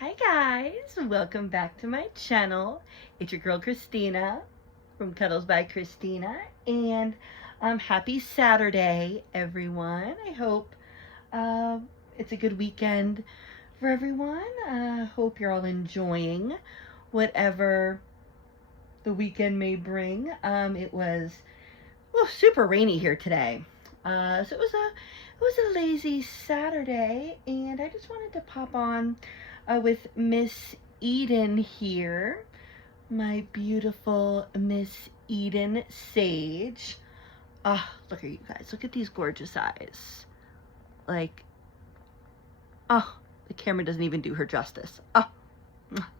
Hi guys, welcome back to my channel. It's your girl Christina from Cuddles by Christina, and happy Saturday everyone. I hope it's a good weekend for everyone. Hope you're all enjoying whatever the weekend may bring. It was super rainy here today. So it was a lazy Saturday, and I just wanted to pop on with Miss Eden here, my beautiful Miss Eden Sage. Look at you guys. Look at these gorgeous eyes. Like, the camera doesn't even do her justice. I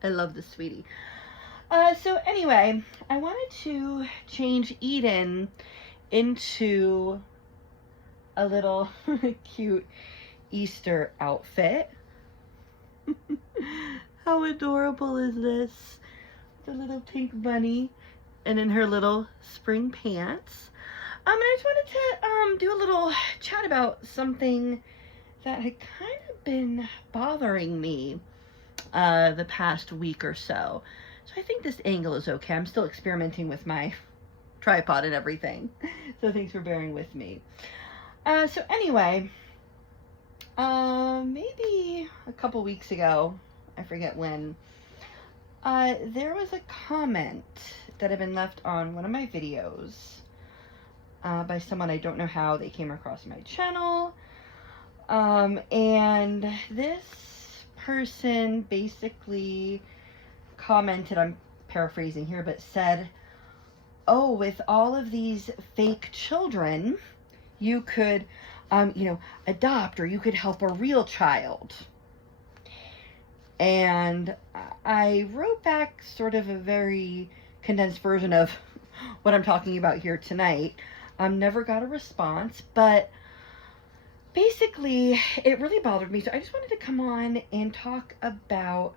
love this sweetie. So anyway, I wanted to change Eden into a little cute Easter outfit. How adorable is this? The little pink bunny and in her little spring pants. And I just wanted to do a little chat about something that had kind of been bothering me the past week or so. So I think this angle is okay. I'm still experimenting with my tripod and everything. So thanks for bearing with me. So anyway, maybe a couple weeks ago, I forget when, there was a comment that had been left on one of my videos by someone. I don't know how they came across my channel. And this person basically commented, I'm paraphrasing here, but said, oh, with all of these fake children, you could, adopt, or you could help a real child. And I wrote back sort of a very condensed version of what I'm talking about here tonight. Never got a response, but basically it really bothered me. So I just wanted to come on and talk about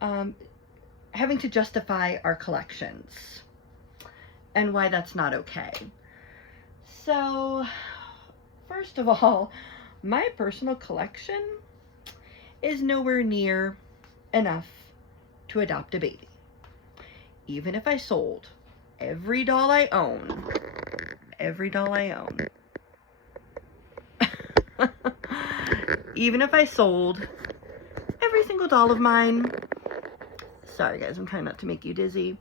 having to justify our collections and why that's not okay. So, first of all, my personal collection is nowhere near enough to adopt a baby. Even if I sold every doll I own, even if I sold every single doll of mine, sorry guys, I'm trying not to make you dizzy,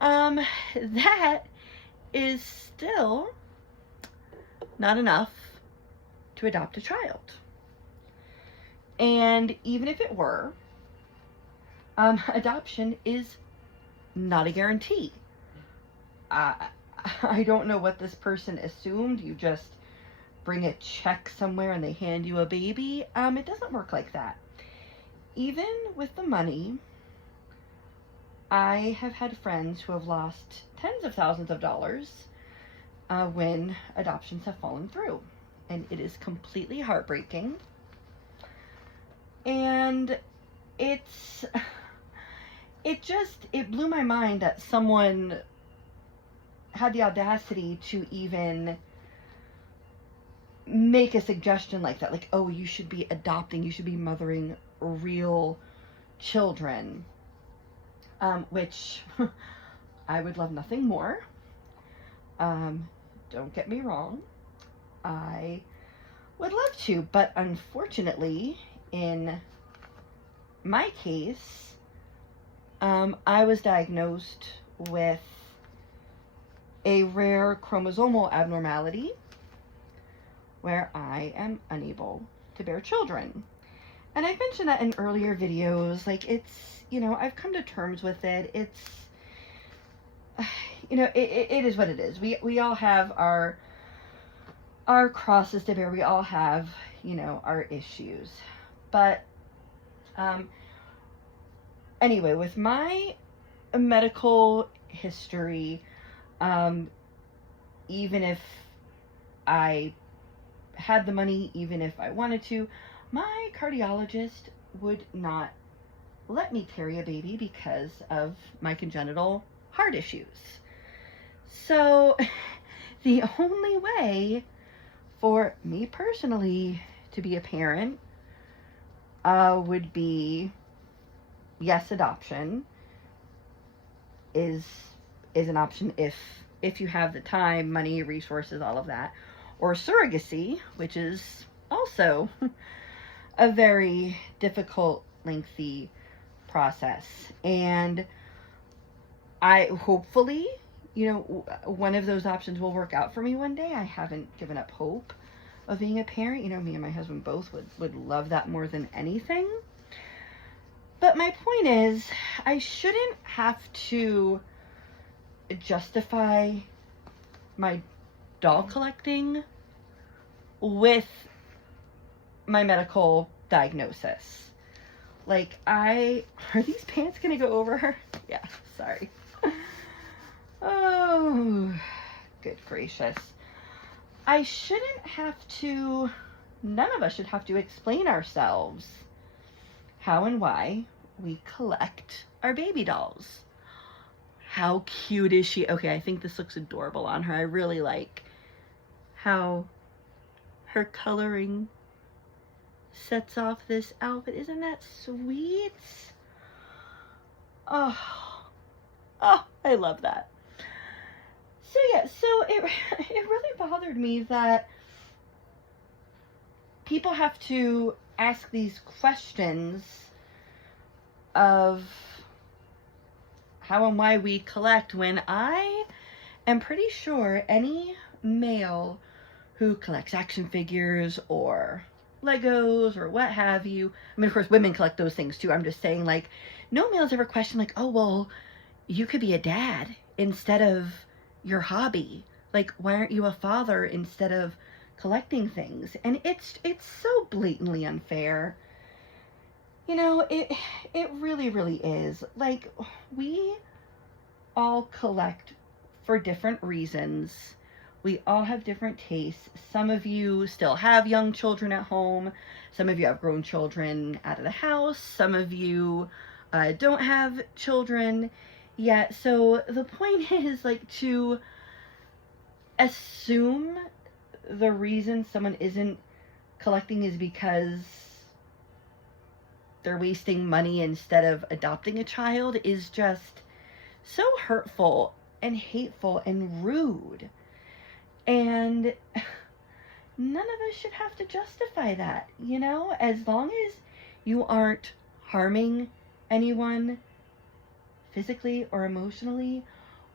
that is still not enough to adopt a child. And even if it were, adoption is not a guarantee. I don't know what this person assumed. You just bring a check somewhere and they hand you a baby. It doesn't work like that. Even with the money, I have had friends who have lost tens of thousands of dollars when adoptions have fallen through, and it is completely heartbreaking. And it blew my mind that someone had the audacity to even make a suggestion like that, like, oh, you should be adopting, you should be mothering real children, which I would love nothing more. Don't get me wrong, I would love to, but unfortunately, in my case, I was diagnosed with a rare chromosomal abnormality where I am unable to bear children. And I've mentioned that in earlier videos, like, it's, I've come to terms with it. It's, it is what it is. We all have our crosses to bear. We all have, our issues. But, anyway, with my medical history, even if I had the money, even if I wanted to, my cardiologist would not let me carry a baby because of my congenital heart issues. So the only way for me personally to be a parent would be yes, adoption is an option if you have the time, money, resources, all of that. Or surrogacy, which is also a very difficult, lengthy process. And I hopefully, one of those options will work out for me one day. I haven't given up hope of being a parent. Me and my husband both would love that more than anything. But my point is, I shouldn't have to justify my doll collecting with my medical diagnosis. Like, are these pants gonna go over her? Yeah, sorry. Oh, good gracious. None of us should have to explain ourselves how and why we collect our baby dolls. How cute is she? Okay, I think this looks adorable on her. I really like how her coloring sets off this outfit. Isn't that sweet? Oh, I love that. So yeah, it really bothered me that people have to ask these questions of how and why we collect, when I am pretty sure any male who collects action figures or Legos or what have you, I mean, of course, women collect those things too. I'm just saying, like, no male's ever questioned, like, oh, well, you could be a dad instead of your hobby. Like, why aren't you a father instead of collecting things? And it's so blatantly unfair. It really, really is. Like, we all collect for different reasons. We all have different tastes. Some of you still have young children at home. Some of you have grown children out of the house. Some of you don't have children yet. So the point is, like, to assume the reason someone isn't collecting is because they're wasting money instead of adopting a child is just so hurtful and hateful and rude. And none of us should have to justify that, as long as you aren't harming anyone physically or emotionally,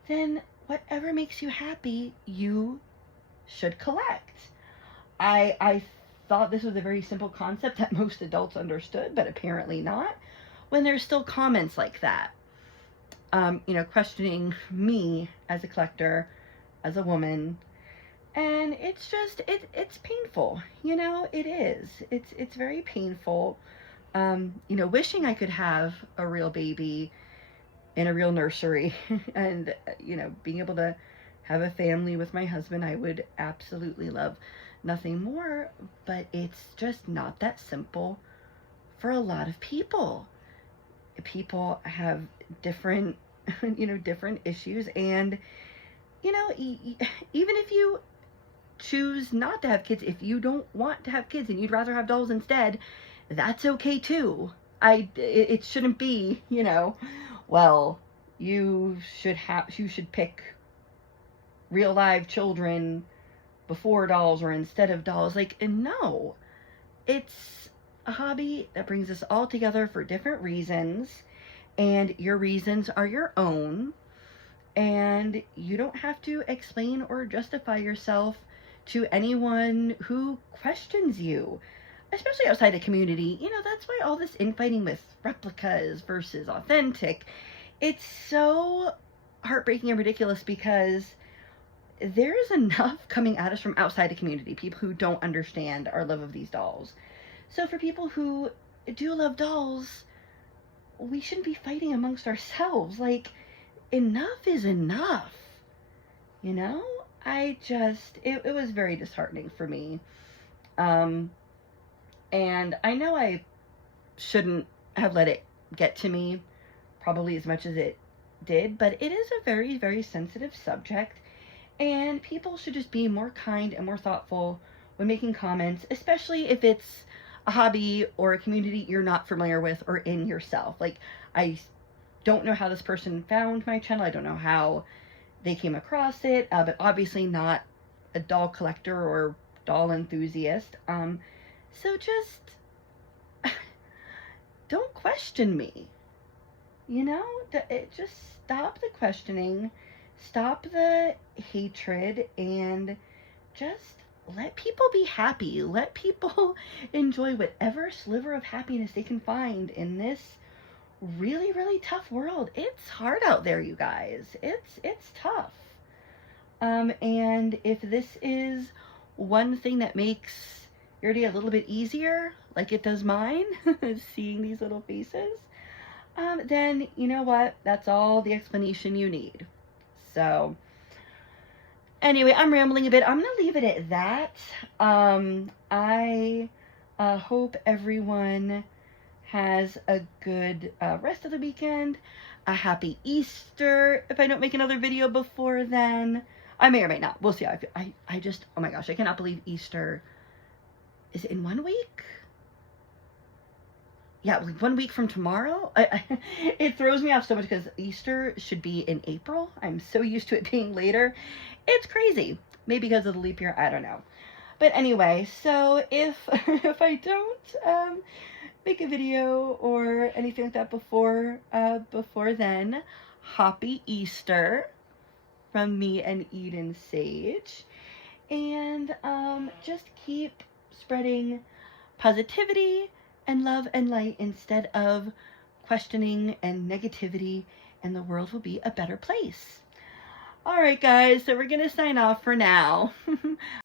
then whatever makes you happy, you should collect. I thought this was a very simple concept that most adults understood, but apparently not, when there's still comments like that, questioning me as a collector, as a woman. And it's just, it's painful, it is. It's very painful. Wishing I could have a real baby in a real nursery and, being able to have a family with my husband, I would absolutely love nothing more, but it's just not that simple for a lot of people. People have different, different issues, and, even if you choose not to have kids, if you don't want to have kids and you'd rather have dolls instead, that's okay too. It shouldn't be, well, you should pick real live children before dolls or instead of dolls. Like, no, it's a hobby that brings us all together for different reasons, and your reasons are your own, and you don't have to explain or justify yourself to anyone who questions you, especially outside the community. That's why all this infighting with replicas versus authentic, it's so heartbreaking and ridiculous, because there's enough coming at us from outside the community, people who don't understand our love of these dolls. So for people who do love dolls, we shouldn't be fighting amongst ourselves. Like, enough is enough. It was very disheartening for me. And I know I shouldn't have let it get to me probably as much as it did, but it is a very, very sensitive subject, and people should just be more kind and more thoughtful when making comments, especially if it's a hobby or a community you're not familiar with or in yourself. Like, I don't know how this person found my channel. I don't know how they came across it, but obviously not a doll collector or doll enthusiast. So just don't question me. You know, just stop the questioning, stop the hatred, and just let people be happy. Let people enjoy whatever sliver of happiness they can find in this really, really tough world. It's hard out there, you guys. It's tough. And if this is one thing that makes your day a little bit easier, like it does mine, seeing these little faces, then you know what? That's all the explanation you need. So anyway, I'm rambling a bit. I'm going to leave it at that. I hope everyone has a good rest of the weekend. A happy Easter. If I don't make another video before then, I may or may not. We'll see. I just, oh my gosh, I cannot believe Easter. Is it in 1 week? Yeah, like 1 week from tomorrow. It throws me off so much because Easter should be in April. I'm so used to it being later. It's crazy. Maybe because of the leap year. I don't know. But anyway, so if I don't make a video or anything like that before then, happy Easter from me and Eden Sage. And just keep spreading positivity and love and light instead of questioning and negativity, and the world will be a better place. All right, guys, so we're going to sign off for now.